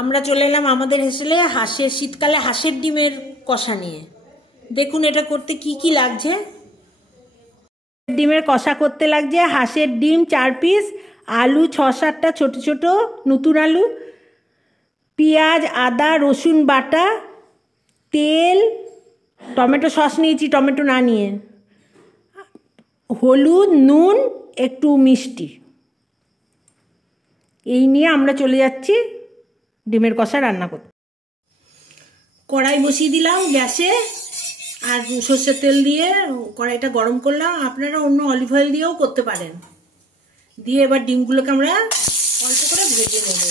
আমরা চলে এলাম আমাদের হোস্টেলে শীতকালে হাঁসের ডিমের কষা নিয়ে। দেখুন এটা করতে কি কি লাগছে। ডিমের কষা করতে লাগছে হাঁসের ডিম 4 পিস, আলু 6-7টা ছোট ছোট নতুন আলু, পেঁয়াজ আদা রসুন বাটা, তেল, টমেটো সস নিয়েছি টমেটো না নিয়ে, হলুদ নুন একটু মিষ্টি। এই নিয়ে আমরা চলে যাচ্ছি ডিমের কষা রান্না করতে। কড়াই বসিয়ে দিলাম গ্যাসে আর সর্ষের তেল দিয়ে কড়াইটা গরম করলাম। আপনারা অন্য অলিভ অয়েল দিয়েও করতে পারেন। দিয়ে এবার ডিমগুলোকে আমরা অল্প করে ভেজে নেব।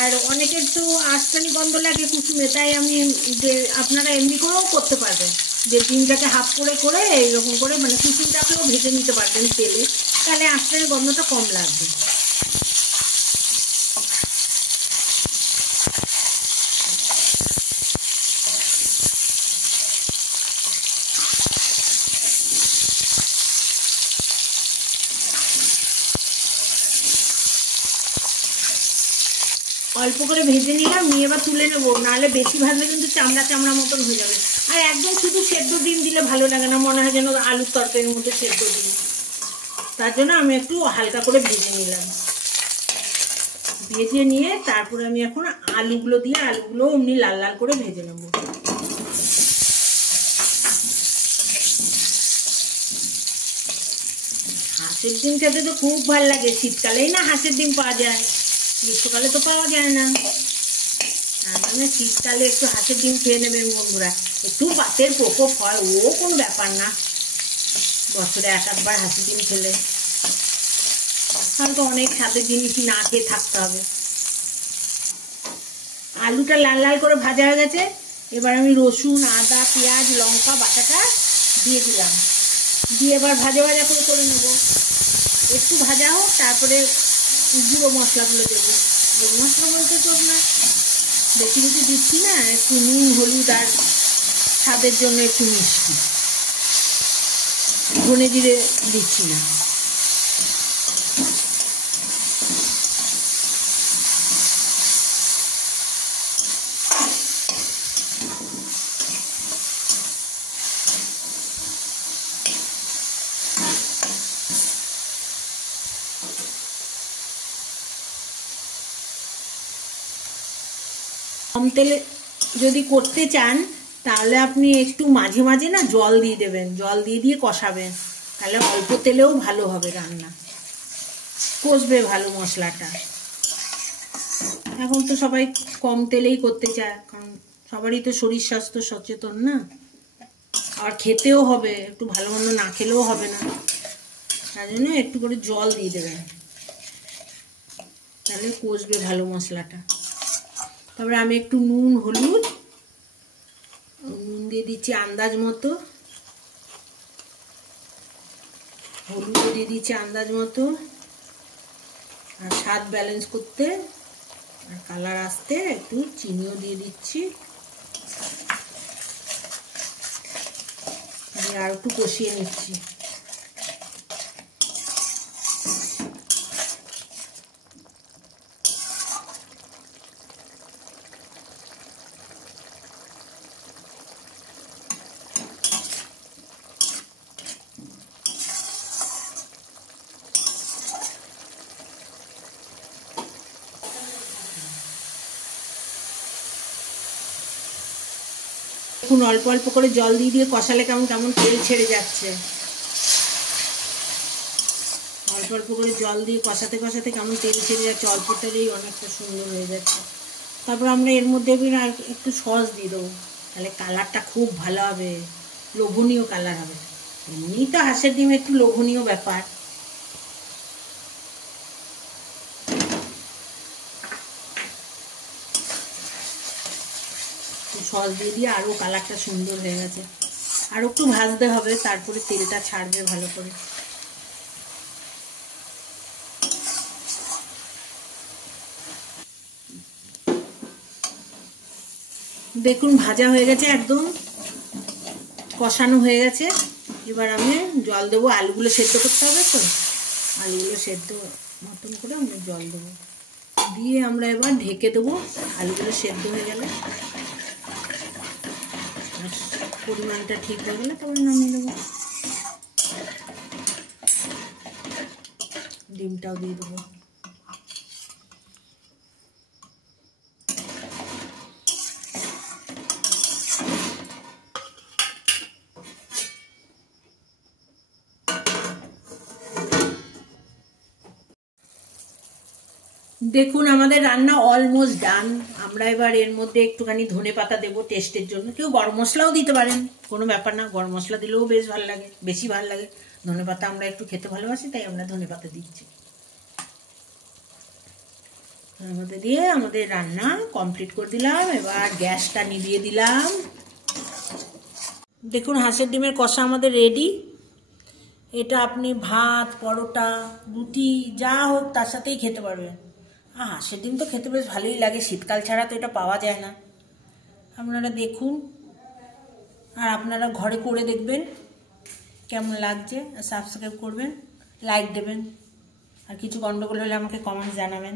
আর অনেকের তো আঁশটানি গন্ধ লাগে কুসুমে, তাই আমি যে আপনারা এমনি করেও করতে পারবেন, যে ডিমটাকে হাফ করে করে এইরকম করে মানে কুসুমটাকেও ভেজে নিতে পারবেন তেলে, তাহলে আঁশটানি গন্ধটা কম লাগবে। অল্প করে ভেজে নিলাম, নিয়ে এবার তুলে নেবো, নাহলে বেশি ভাজলে কিন্তু চামড়া চামড়া মতন হয়ে যাবে। আর একদম শুধু সেদ্ধ ডিম দিলে ভালো লাগে না, মনে হয় যেন আলুর তরকারির মধ্যে সেদ্ধ ডিম। তার জন্য আমি একটু হালকা করে ভেজে নিলাম। ভেজে নিয়ে তারপরে আমি এখন আলুগুলো দিয়ে আলুগুলো এমনি লাল লাল করে ভেজে নেবো। হাঁসের ডিম খেতে তো খুব ভালো লাগে। শীতকালেই না হাঁসের ডিম পাওয়া যায়, গ্রীষ্মকালে তো পাওয়া যায় না। তার জন্য শীতকালে একটু হাঁসের ডিম খেয়ে নেবেন বন্ধুরা। একটু বাতের প্রকোপ হয়, ও কোনো ব্যাপার না, বছরে 1-8বার হাঁসের ডিম খেলে। হয়তো অনেক স্বাদের জিনিসই না খেয়ে থাকতে হবে। আলুটা লাল লাল করে ভাজা হয়ে গেছে। এবার আমি রসুন আদা পেঁয়াজ লঙ্কা বাটাটা দিয়ে দিলাম। দিয়ে এবার ভাজা ভাজা করে নেব। একটু ভাজা হোক, তারপরে গুঁড়ো মশলাগুলো দেবো। গুঁড়ো মশলা বলতে তো আপনার বেশি বেশি দিচ্ছি না, একটু নুন হলুদ আর স্বাদের জন্য একটু মিষ্টি, ধনে জিরে দিচ্ছি না। কম তেলে যদি করতে চান তাহলে আপনি একটু মাঝে মাঝে না জল দিয়ে দেবেন, জল দিয়ে দিয়ে কষাবেন, তাহলে অল্প তেলেও ভালো হবে রান্না, কষবে ভালো মশলাটা। এখন তো সবাই কম তেলেই করতে চায়, কারণ সবারই তো শরীর স্বাস্থ্য সচেতন না, আর খেতেও হবে, একটু ভালো মন্দ না খেলেও হবে না। তার জন্য একটু করে জল দিয়ে দেবেন, তাহলে কষবে ভালো মশলাটা। তারপরে আমি একটু নুন হলুদ দিয়ে দিচ্ছি আন্দাজ মতো, হলুদও দিয়ে দিচ্ছি আন্দাজ মতো। আর স্বাদ ব্যালেন্স করতে আর কালার আসতে একটু চিনিও দিয়ে দিচ্ছি। আর একটু কষিয়ে নিচ্ছি। এখন অল্প অল্প করে জল দিয়ে দিয়ে কষালে কেমন কেমন তেল ছেড়ে যাচ্ছে। অল্প অল্প করে জল দিয়ে কষাতে কষাতে কেমন তেল ছেড়ে যাচ্ছে, অল্প তেলেই অনেকটা সুন্দর হয়ে যাচ্ছে। তারপর আমরা এর মধ্যে আর একটু সস দিয়ে দেবো, তাহলে কালারটা খুব ভালো হবে, লোভনীয় কালার হবে। এমনি তো হাঁসের ডিম একটু লোভনীয় ব্যাপার। সস দিয়ে দিয়ে আরও কালারটা সুন্দর হয়ে গেছে। আর একটু ভাজতে হবে, তারপরে তেলটা ছাড়বে ভালো করে। দেখুন ভাজা হয়ে গেছে, একদম কষানো হয়ে গেছে। এবার আমি জল দেবো, আলুগুলো সেদ্ধ করতে হবে তো, আলুগুলো সেদ্ধ মতন করে আমি জল দেবো। দিয়ে আমরা এবার ঢেকে দেবো আলুগুলো সেদ্ধ হয়ে গেলে, পরিমাণটা ঠিক হয়ে গেলে তারপরে নামিয়ে দেবো। ডিমটাও দিয়ে দেবো। দেখুন আমাদের রান্না অলমোস্ট ডান। আমরা এবার এর মধ্যে একটুখানি ধনে পাতা দেবো টেস্টের জন্য। কেউ গরম মশলাও দিতে পারেন, কোনো ব্যাপার না, গরম মশলা দিলেও বেশ ভালো লাগে, বেশি ভালো লাগে। ধনে পাতা আমরা একটু খেতে ভালোবাসি, তাই আমরা ধনে পাতা দিচ্ছি। এর মধ্যে দিয়ে আমাদের রান্না কমপ্লিট করে দিলাম। এবার গ্যাসটা নিভিয়ে দিলাম। দেখুন হাঁসের ডিমের কষা আমাদের রেডি। এটা আপনি ভাত, পরোটা, রুটি যা হোক তার সাথেই খেতে পারবেন। হাঁসের ডিম তো খেতে বেশ ভালোই লাগে, শীতকাল ছাড়া তো এটা পাওয়া যায় না। আপনারা দেখুন আর আপনারা ঘরে করে দেখবেন কেমন লাগছে, সাবস্ক্রাইব করবেন, লাইক দেবেন, আর কিছু গন্ডগোল হলে আমাকে কমেন্ট জানাবেন।